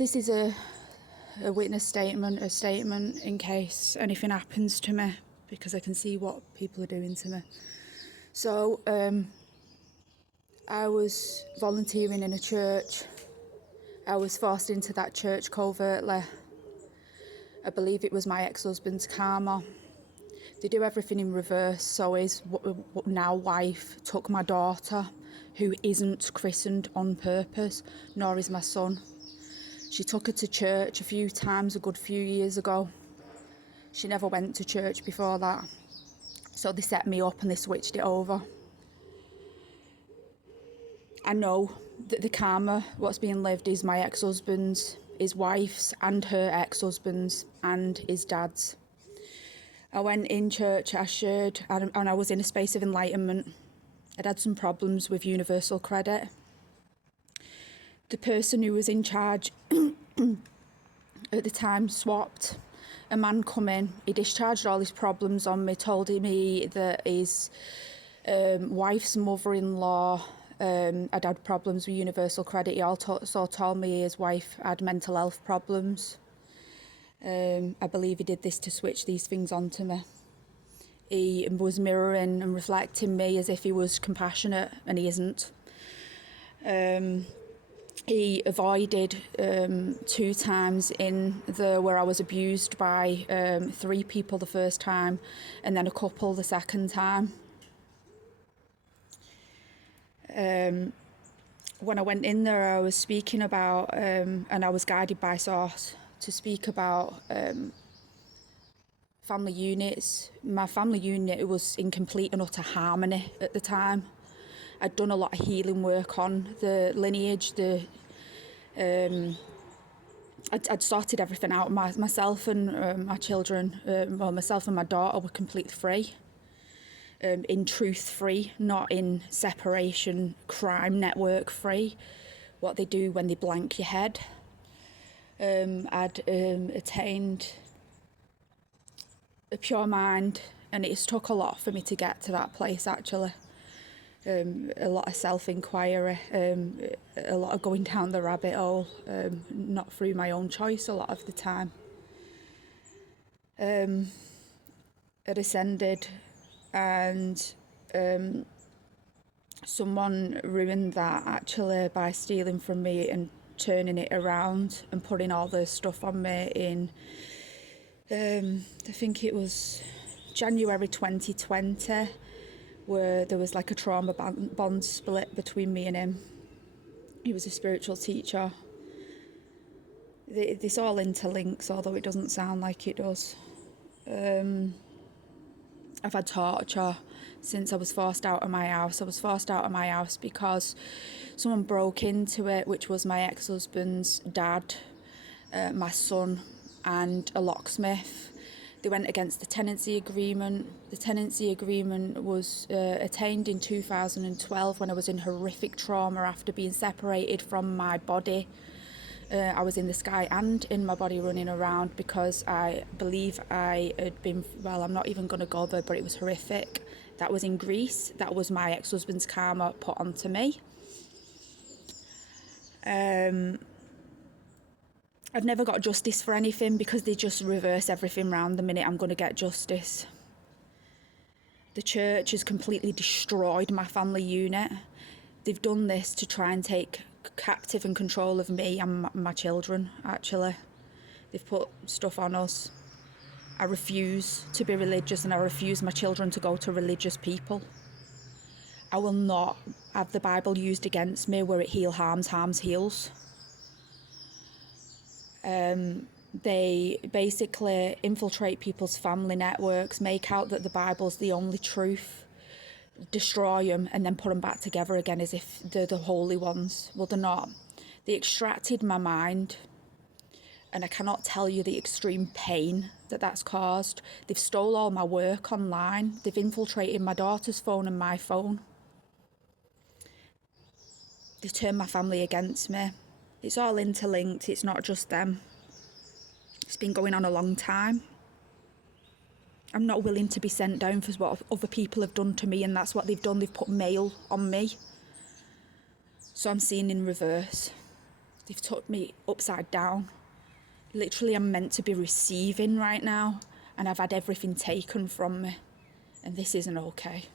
This is a witness statement, a statement in case anything happens to me, because I can see what people are doing to me. So, I was volunteering in a church. I was forced into that church covertly. I believe it was my ex-husband's karma. They do everything in reverse, so his now wife took my daughter, who isn't christened on purpose, nor is my son. She took her to church a few times a good few years ago. She never went to church before that. So they set me up and they switched it over. I know that the karma, what's being lived, is my ex-husband's, his wife's and her ex-husband's and his dad's. I went in church, I shared, and I was in a space of enlightenment. I'd had some problems with universal credit. The person who was in charge at the time swapped. A man come in, he discharged all his problems on me, told me that his wife's mother-in-law had had problems with universal credit. He also told me his wife had mental health problems. I believe he did this to switch these things onto me. He was mirroring and reflecting me as if he was compassionate, and he isn't. He avoided 2 times where I was abused by 3 people the first time, and then a couple the second time. When I went in there, I was speaking about, and I was guided by Source to speak about family units. My family unit was in complete and utter harmony at the time. I'd done a lot of healing work on the lineage. I'd sorted everything out. Myself and my children, myself and my daughter were completely free. In truth free, not in separation, crime network free. What they do when they blank your head. I'd attained a pure mind, and it's took a lot for me to get to that place, actually. A lot of self-inquiry, a lot of going down the rabbit hole, not through my own choice a lot of the time. I ascended, and someone ruined that actually by stealing from me and turning it around and putting all the stuff on me in, I think it was January 2020, where there was like a trauma bond split between me and him. He was a spiritual teacher. This all interlinks, although it doesn't sound like it does. I've had torture since I was forced out of my house. I was forced out of my house because someone broke into it, which was my ex-husband's dad, my son, and a locksmith. They went against the tenancy agreement. The tenancy agreement was attained in 2012 when I was in horrific trauma after being separated from my body. I was in the sky and in my body running around because I believe I had been, well, I'm not even going to go there, but it was horrific. That was in Greece. That was my ex-husband's karma put onto me. I've never got justice for anything because they just reverse everything round the minute I'm going to get justice. The church has completely destroyed my family unit. They've done this to try and take captive and control of me and my children, actually. They've put stuff on us. I refuse to be religious, and I refuse my children to go to religious people. I will not have the Bible used against me where it harms heals. They basically infiltrate people's family networks, make out that the Bible's the only truth, destroy them, and then put them back together again as if they're the holy ones. Well, they're not. They extracted my mind, and I cannot tell you the extreme pain that that's caused. They've stole all my work online. They've infiltrated my daughter's phone and my phone. They've turned my family against me. It's all interlinked, it's not just them. It's been going on a long time. I'm not willing to be sent down for what other people have done to me, and that's what they've done. They've put mail on me. So I'm seeing in reverse. They've took me upside down. Literally, I'm meant to be receiving right now, and I've had everything taken from me, and this isn't okay.